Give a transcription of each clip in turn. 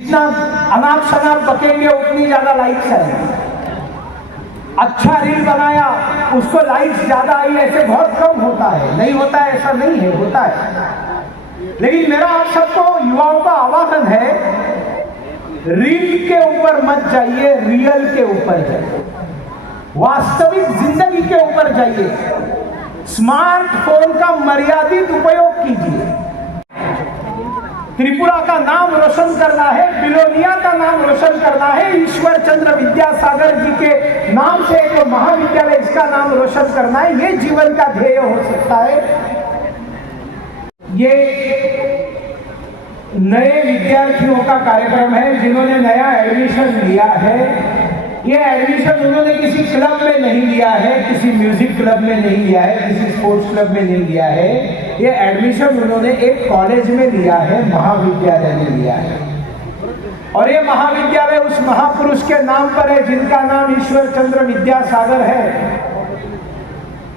जितना अनाप शनाप बकेंगे उतनी ज्यादा लाइक्स आएंगी। अच्छा रील बनाया उसको लाइक्स ज्यादा आई, ऐसे बहुत कम होता है। नहीं होता है ऐसा नहीं है, होता है। लेकिन मेरा आप सबको युवाओं का आह्वान है, रील के ऊपर मत जाइए, रियल के ऊपर जाइए, वास्तविक जिंदगी के ऊपर जाइए। स्मार्टफोन का मर्यादित उपयोग कीजिए। त्रिपुरा का नाम रोशन करना है, बिलोनिया का नाम रोशन करना है, ईश्वर चंद्र विद्यासागर जी के नाम से एक महाविद्यालय इसका नाम रोशन करना है, ये जीवन का ध्येय हो सकता है। ये नए विद्यार्थियों का कार्यक्रम है जिन्होंने नया एडमिशन लिया है। ये एडमिशन उन्होंने किसी क्लब में नहीं लिया है, किसी म्यूजिक क्लब में नहीं लिया है, किसी स्पोर्ट्स क्लब में नहीं लिया है। ये एडमिशन उन्होंने एक कॉलेज में लिया है, महाविद्यालय में लिया है। और ये महाविद्यालय उस महापुरुष के नाम पर है जिनका नाम ईश्वर चंद्र विद्यासागर है।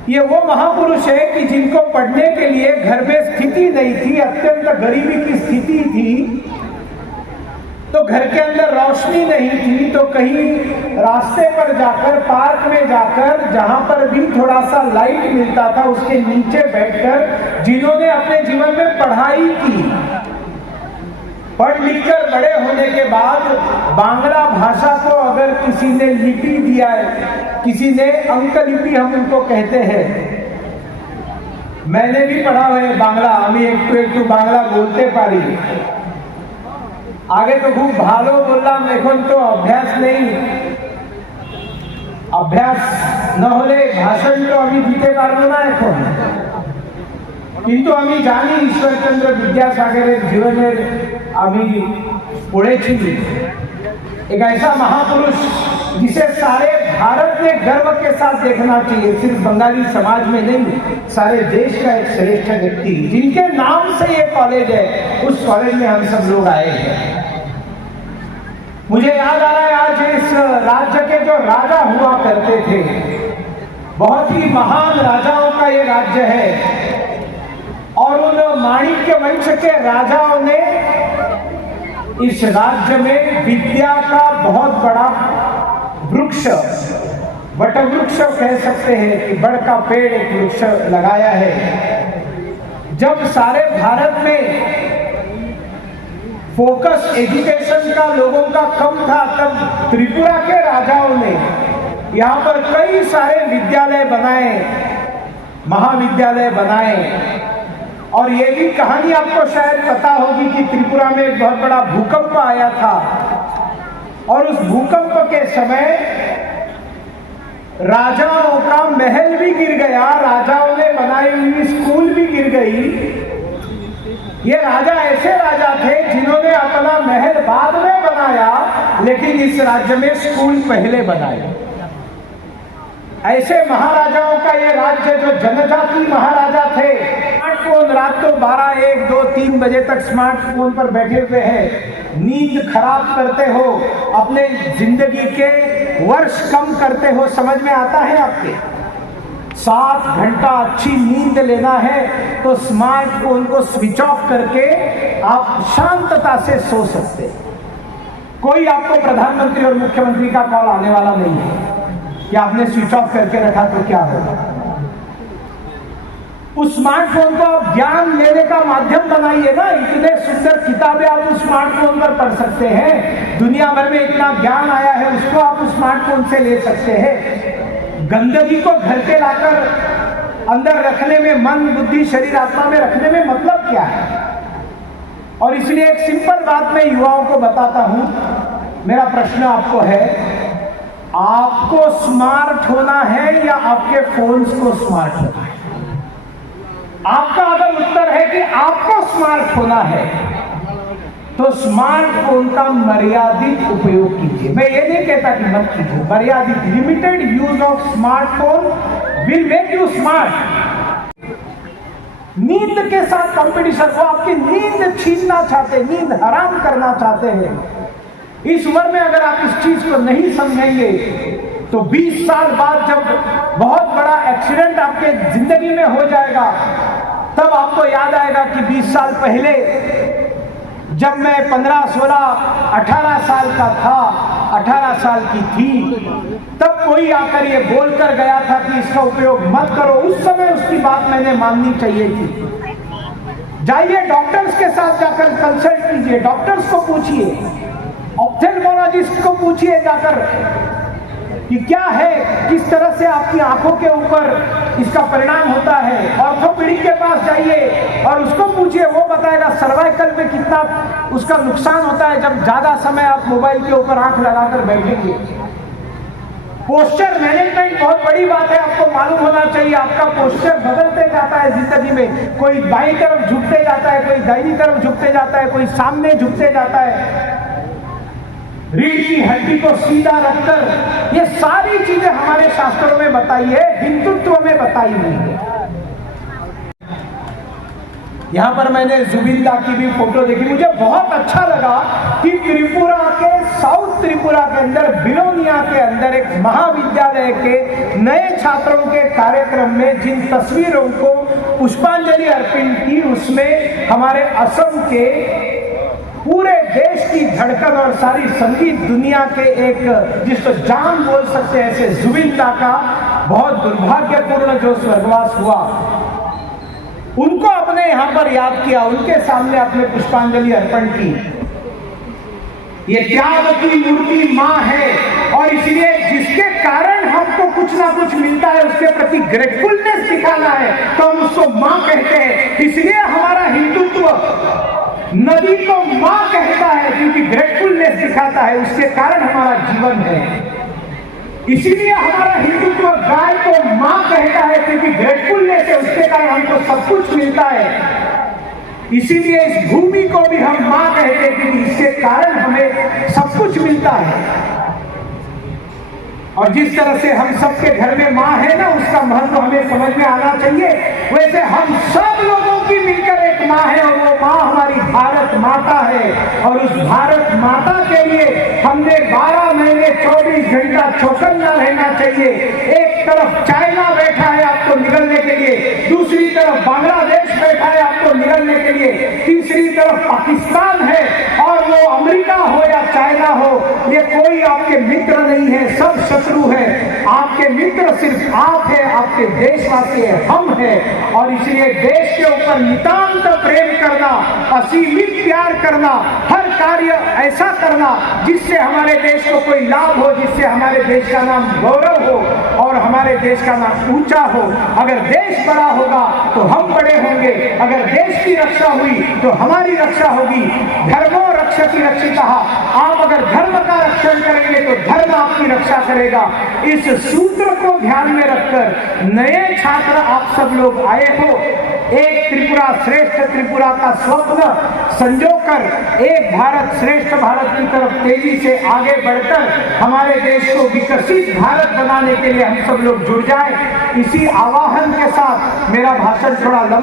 ये वो महापुरुष है कि जिनको पढ़ने के लिए घर में स्थिति नहीं थी, अत्यंत गरीबी की स्थिति थी, तो घर के अंदर रोशनी नहीं थी, तो कहीं रास्ते पर जाकर, पार्क में जाकर, जहां पर भी थोड़ा सा लाइट मिलता था उसके नीचे बैठकर जिन्होंने अपने जीवन में पढ़ाई की, पढ़ लिखकर बड़े होने के बाद बांग्ला भाषा को अगर किसी ने लिपि दिया है, किसी ने अंक लिपि हम उनको कहते हैं। मैंने भी पढ़ा है बांग्ला, আমি একটু बांग्ला बोलते पारी। आगे तो खूब भालो बोललाम, এখন तो अभ्यास नहीं। अभ्यास न হলে ভাষণ তো আমি দিতে পারবো না এখন। কিন্তু আমি জানি ঈশ্বরচন্দ্র বিদ্যাসাগরের জীবনের আমি পড়েছি। एक ऐसा महापुरुष जिसे सारे भारत में गर्व के साथ देखना चाहिए, सिर्फ बंगाली समाज में नहीं, सारे देश का एक श्रेष्ठ व्यक्ति जिनके नाम से ये कॉलेज है, उस कॉलेज में हम सब लोग आए हैं। मुझे याद आ रहा है आज इस राज्य के जो राजा हुआ करते थे, बहुत ही महान राजाओं का ये राज्य है, और उन माणिक्य वंश के राजाओं ने इस राज्य में विद्या का बहुत बड़ा वृक्ष, वट वृक्ष कह सकते हैं कि बड़ का पेड़ एक वृक्ष लगाया है। जब सारे भारत में फोकस एजुकेशन का लोगों का कम था, तब त्रिपुरा के राजाओं ने यहाँ पर कई सारे विद्यालय बनाए, महाविद्यालय बनाए। और ये भी कहानी आपको शायद पता होगी कि त्रिपुरा में एक बहुत बड़ा भूकंप आया था, और उस भूकंप के समय राजाओं का महल भी गिर गया, राजाओं ने बनाई हुई स्कूल भी गिर गई। ये राजा ऐसे राजा थे जिन्होंने अपना महल बाद में बनाया, लेकिन इस राज्य में स्कूल पहले बनाए। ऐसे महाराजाओं का ये राज्य जो जनजाति महाराजा थे। स्मार्टफोन रात को 12, 1, 2, 3 बजे तक स्मार्टफोन पर बैठे हुए हैं, नींद खराब करते हो, अपने जिंदगी के वर्ष कम करते हो। समझ में आता है आपके? 7 घंटा अच्छी नींद लेना है तो स्मार्टफोन को स्विच ऑफ करके आप शांतता से सो सकते हैं। कोई आपको प्रधानमंत्री और मुख्यमंत्री का कॉल आने वाला नहीं है कि आपने स्विच ऑफ करके रखा तो क्या होगा। उस स्मार्टफोन को आप ज्ञान लेने का माध्यम बनाइए ना। इतने सुंदर किताबें आप उस स्मार्टफोन पर पढ़ सकते हैं, दुनिया भर में इतना ज्ञान आया है, उसको आप उस स्मार्टफोन से ले सकते हैं। गंदगी को घर के लाकर अंदर रखने में, मन बुद्धि शरीर आत्मा में रखने में मतलब क्या है? और इसलिए एक सिंपल बात मैं युवाओं को बताता हूं। मेरा प्रश्न आपको है, आपको स्मार्ट होना है या आपके फोन्स को स्मार्ट होना है? आपका अगर उत्तर है कि आपको स्मार्ट होना है, तो स्मार्टफोन का मर्यादित उपयोग कीजिए। मैं ये नहीं कहता कि मत कीजिए, मर्यादित, limited use of smartphone will make you smart. नींद के साथ कंपटीशन, वो आपकी नींद छीनना चाहते, नींद हराम करना चाहते हैं। इस उम्र में अगर आप इस चीज को नहीं समझेंगे तो 20 साल बाद जब बहुत बड़ा एक्सीडेंट आपके जिंदगी में हो जाएगा, तब आपको याद आएगा कि 20 साल पहले जब मैं 15, 16, 18 साल का था, 18 साल की थी, तब कोई आकर ये बोलकर गया था कि इसका उपयोग मत करो। उस समय उसकी बात मैंने माननी चाहिए थी। जाइए डॉक्टर्स के साथ जाकर कंसल्ट कीजिए, डॉक्टर्स को पूछिए, ऑप्थेल्मोलॉजिस्ट को पूछिए जाकर कि क्या है, किस तरह से आपकी आंखों के ऊपर इसका परिणाम होता है। ऑर्थोपेडिक के पास जाइए और उसको पूछिए, वो बताएगा सर्वाइकल पे कितना उसका नुकसान होता है जब ज्यादा समय आप मोबाइल के ऊपर आंख लगाकर बैठेंगे। पोस्चर मैनेजमेंट बहुत बड़ी बात है, आपको मालूम होना चाहिए। आपका पोस्चर बदलते जाता है जिंदगी में, कोई बाईं तरफ झुकते जाता है, कोई दाहिनी तरफ झुकते जाता है, कोई सामने झुकते जाता है, रीढ़ की हड्डी को सीधा रखकर। ये सारी चीजें हमारे शास्त्रों में बताई है, हिंदुत्व में बताई हुई है। यहां पर मैंने जुबिंदा की भी फोटो देखी, मुझे बहुत अच्छा लगा कि त्रिपुरा के, साउथ त्रिपुरा के अंदर बिलोनिया के अंदर एक महाविद्यालय के नए छात्रों के कार्यक्रम में जिन तस्वीरों को पुष्पांजलि अर्पित की, उसमें हमारे असम के पूरे देश की धड़कन और सारी संगीत दुनिया के एक, जिसको जान बोल सकते हैं, ऐसे जुबिंदा का बहुत दुर्भाग्यपूर्ण जो स्वर्गवास हुआ, उनको अपने यहां पर याद किया, उनके सामने अपने पुष्पांजलि अर्पण की। ये त्याग की मूर्ति मां है और इसलिए जिसके कारण हमको कुछ ना कुछ मिलता है उसके प्रति ग्रेटफुलनेस दिखाना है तो हम उसको मां कहते हैं। इसलिए हमारा हिंदुत्व नदी को मां कहता है क्योंकि ग्रेटफुलनेस दिखाता है, उसके कारण हमारा जीवन है। इसीलिए हमारा हिंदुत्व गाय को मां कहता है क्योंकि ग्रेटफुलनेस है, उसके कारण हमको सब कुछ मिलता है। इसीलिए इस भूमि को भी हम मां कहते हैं क्योंकि इसके कारण हमें सब कुछ मिलता है। और जिस तरह से हम सबके घर में मां है ना, उसका महत्व हमें समझ में आना चाहिए। वैसे हम सब लोगों की मिलकर एक मां है और वो मां हमारी भारत माता है। और उस भारत माता के लिए हमने 12 महीने 24 घंटा चौकन्ना रहना चाहिए। एक तरफ चाइना बैठा है आपको निगलने के लिए, दूसरी तरफ बांग्लादेश बैठा है आपको निगलने के लिए, तीसरी तरफ पाकिस्तान है, और वो अमेरिका हो या चाइना हो, ये कोई आपके मित्र नहीं है, सब शत्रु है। आपके मित्र सिर्फ आप है, आपके देशवासी है, हम हैं। और इसलिए देश के ऊपर नितांत प्रेम करना, असीमित प्यार करना, हर कार्य ऐसा करना जिससे हमारे देश को कोई लाभ हो, जिससे हमारे देश का नाम गौरव हो और हमारे देश का नाम ऊंचा हो। अगर देश बड़ा होगा तो हम बड़े होंगे, अगर देश की रक्षा हुई तो हमारी रक्षा होगी। धर्मो रक्षति रक्षितः, आप अगर धर्म का रक्षण करेंगे तो धर्म आपकी रक्षा करेगा। इस सूत्र को ध्यान में रखकर नए छात्र आप सब लोग आए हो, एक त्रिपुरा श्रेष्ठ त्रिपुरा का स्वप्न संजोकर एक भारत श्रेष्ठ भारत की तरफ तेजी से आगे बढ़कर हमारे देश को विकसित भारत बनाने के लिए हम सब लोग जुड़ जाएं। इसी आह्वान के साथ मेरा भाषण थोड़ा लंबा